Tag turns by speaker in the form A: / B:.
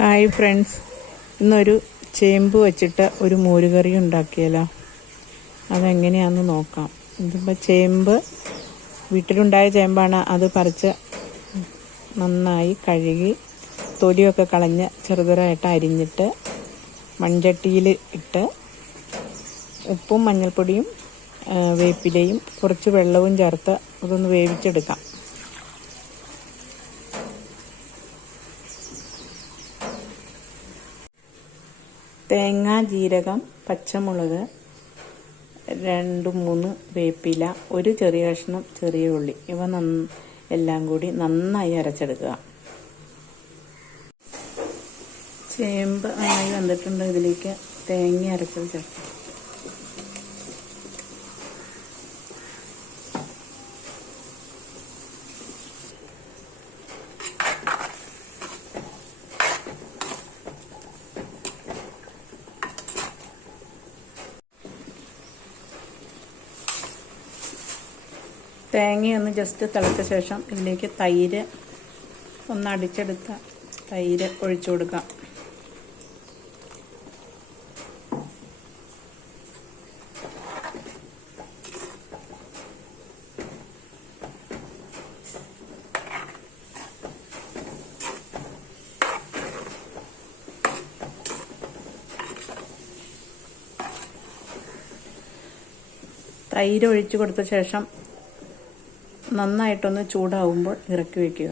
A: Hi friends. ഇന്നൊരു ചേമ്പ് വെച്ചിട്ട് ഒരു മോരുകറി ഉണ്ടാക്കിയല്ലോ. അതെങ്ങനെയാണെന്ന് നോക്കാം. ഇതിപ്പോൾ ചേമ്പ് വീട്ടിലുണ്ടായ ചേമ്പാണ് അത് പറിച്ച് നന്നായി കഴുകി തൊലിയൊക്കെ കളഞ്ഞ് ചെറുതരായിട്ട് അരിഞ്ഞിട്ട് മൺചട്ടിയിൽ ഇട്ട് ഉപ്പും മഞ്ഞൾപ്പൊടിയും വേപ്പിലയും കുറച്ച് വെള്ളവും ചേർത്ത് അതൊന്ന് വേവിച്ചെടുക്കാം. തേങ്ങ ജീരകം പച്ചമുളക് രണ്ട് മൂന്ന് വേപ്പില ഒരു ചെറിയ കഷ്ണം ചെറിയ ഉള്ളി. ഇവ എല്ലാം കൂടി നന്നായി അരച്ചെടുക്കുക. ചേമ്പ് നന്നായി വന്നിട്ടുണ്ട്. ഇതിലേക്ക് തേങ്ങ അരച്ചത് ചേർക്കാം. തേങ്ങയൊന്ന് ജസ്റ്റ് തിളച്ച ശേഷം ഇതിലേക്ക് തൈര് ഒന്ന് അടിച്ചെടുത്ത തൈര് ഒഴിച്ചു കൊടുക്കാം. തൈര് ഒഴിച്ചു കൊടുത്ത ശേഷം നന്നായിട്ടൊന്ന് ചൂടാവുമ്പോൾ ഇറക്കി വയ്ക്കുക